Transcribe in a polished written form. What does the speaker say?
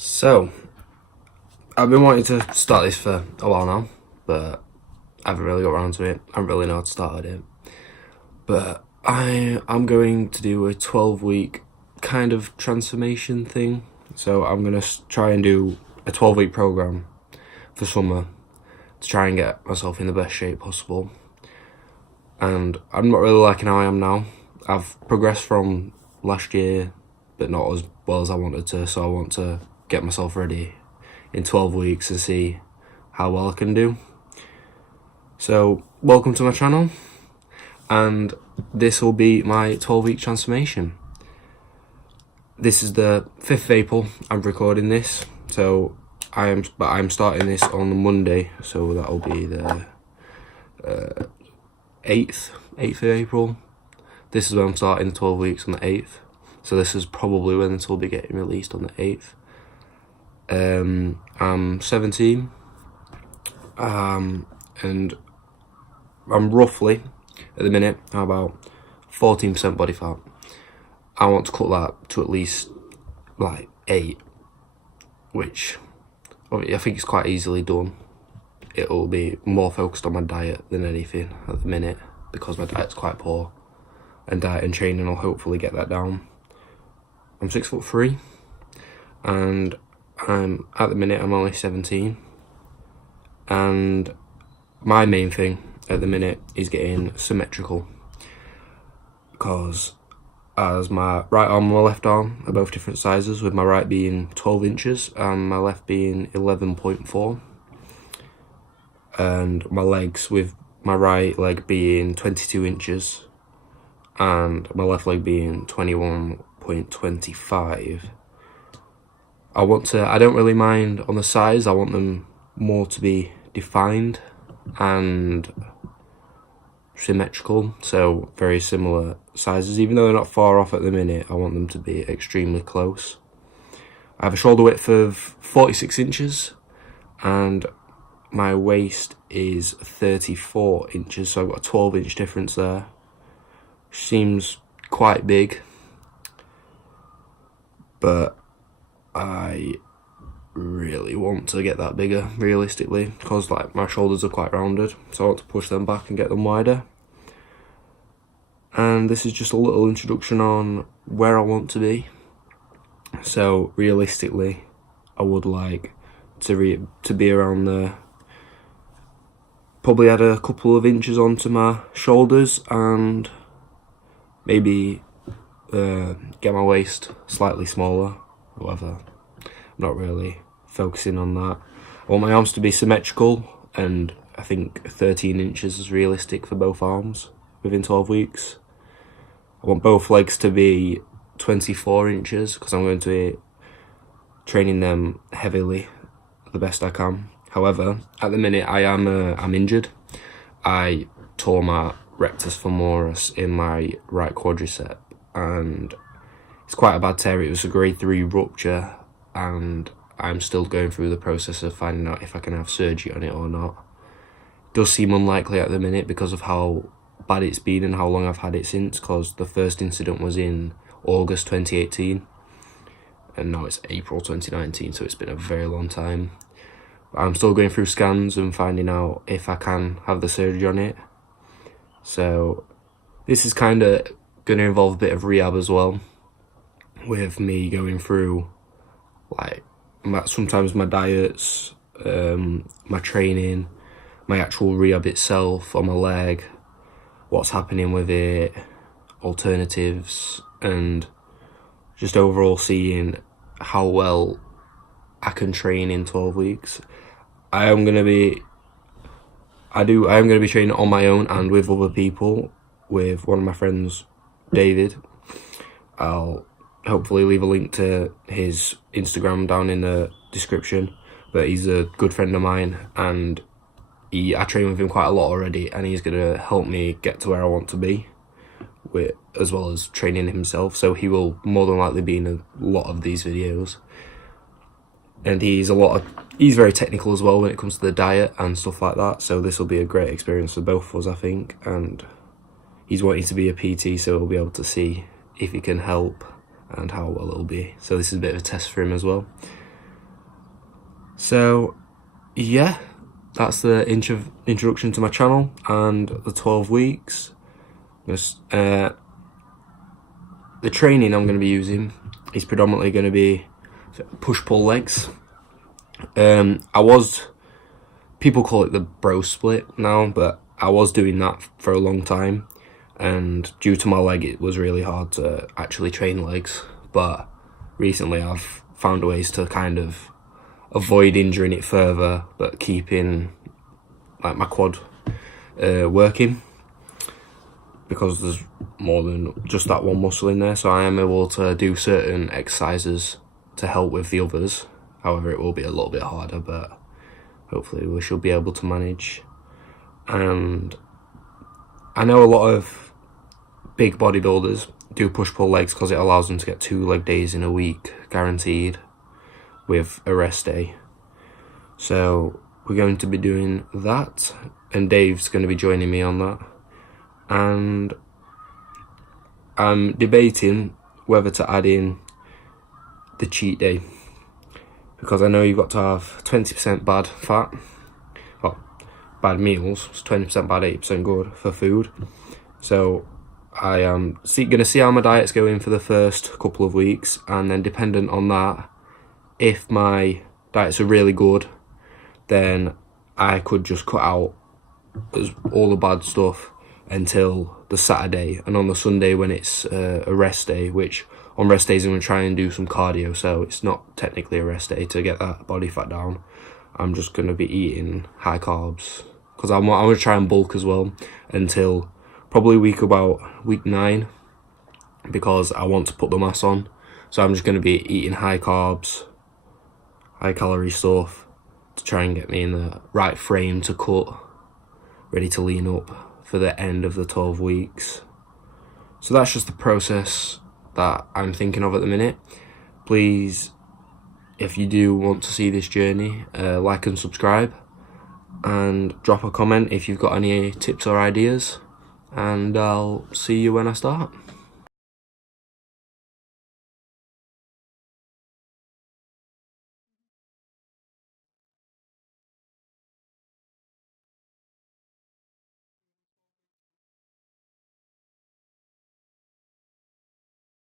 So, I've been wanting to start this for a while now, but I haven't really got around to it. I don't really know how to start it. But I'm going to do a 12-week kind of transformation thing. So I'm going to try and do a 12-week program for summer to try and get myself in the best shape possible. And I'm not really liking how I am now. I've progressed from last year, but not as well as I wanted to, so I want to get myself ready in 12 weeks and see how well I can do. So, welcome to my channel, and this will be my 12-week transformation. This is the 5th of April, I'm recording this, so I'm starting this on the Monday, so that'll be the 8th of April. This is when I'm starting the 12 weeks on the 8th, so this is probably when this will be getting released on the 8th. I'm 17, and I'm roughly, at the minute, about 14% body fat. I want to cut that to at least like 8, which I think is quite easily done. It'll be more focused on my diet than anything at the minute, because my diet's quite poor, and diet and training will hopefully get that down. I'm 6'3", and at the minute I'm only 17, and my main thing at the minute is getting symmetrical, because as my right arm and my left arm are both different sizes, with my right being 12 inches and my left being 11.4, and my legs, with my right leg being 22 inches and my left leg being 21.25. I don't really mind on the size. I want them more to be defined and symmetrical, so very similar sizes. Even though they're not far off at the minute, I want them to be extremely close. I have a shoulder width of 46 inches and my waist is 34 inches, so I've got a 12-inch difference there, which seems quite big, but I really want to get that bigger, realistically, because like my shoulders are quite rounded, so I want to push them back and get them wider. And this is just a little introduction on where I want to be. So realistically, I would like to be around there. Probably add a couple of inches onto my shoulders and maybe get my waist slightly smaller. However, I'm not really focusing on that. I want my arms to be symmetrical, and I think 13 inches is realistic for both arms within 12 weeks. I want both legs to be 24 inches, because I'm going to be training them heavily the best I can. However, at the minute I'm injured. I tore my rectus femoris in my right quadricep, and it's quite a bad tear. It was a grade 3 rupture, and I'm still going through the process of finding out if I can have surgery on it or not. It does seem unlikely at the minute because of how bad it's been and how long I've had it since, because the first incident was in August 2018 and now it's April 2019, so it's been a very long time. I'm still going through scans and finding out if I can have the surgery on it. So this is kind of going to involve a bit of rehab as well, with me going through like sometimes my diets, my training, my actual rehab itself on my leg, what's happening with it, alternatives, and just overall seeing how well I can train in 12 weeks. I am going to be training on my own and with other people, with one of my friends, David. I'll hopefully leave a link to his Instagram down in the description, but he's a good friend of mine, and I train with him quite a lot already, and he's going to help me get to where I want to be, as well as training himself, so he will more than likely be in a lot of these videos. And he's very technical as well when it comes to the diet and stuff like that, so this will be a great experience for both of us, I think. And he's wanting to be a PT, so we'll be able to see if he can help and how well it'll be. So this is a bit of a test for him as well. So yeah, that's the introduction to my channel and the 12 weeks. The training I'm going to be using is predominantly going to be push-pull legs. People call it the bro split now, but I was doing that for a long time, and due to my leg it was really hard to actually train legs. But recently I've found ways to kind of avoid injuring it further but keeping like my quad working, because there's more than just that one muscle in there, so I am able to do certain exercises to help with the others. However, it will be a little bit harder, but hopefully we should be able to manage. And I know a lot of big bodybuilders do push-pull legs because it allows them to get 2 leg days in a week guaranteed with a rest day. So we're going to be doing that, and Dave's going to be joining me on that. And I'm debating whether to add in the cheat day, because I know you've got to have 20% bad fat, well, bad meals, so 20% bad, 80% good for food. So I am going to see how my diet's going for the first couple of weeks, and then dependent on that, if my diets are really good, then I could just cut out all the bad stuff until the Saturday, and on the Sunday when it's a rest day, which on rest days I'm going to try and do some cardio, so it's not technically a rest day to get that body fat down. I'm just going to be eating high carbs, because I'm going to try and bulk as well until probably week 9, because I want to put the mass on. So I'm just going to be eating high carbs, high calorie stuff to try and get me in the right frame to cut, ready to lean up for the end of the 12 weeks. So that's just the process that I'm thinking of at the minute. Please, if you do want to see this journey, like and subscribe, and drop a comment if you've got any tips or ideas, and I'll see you when I start.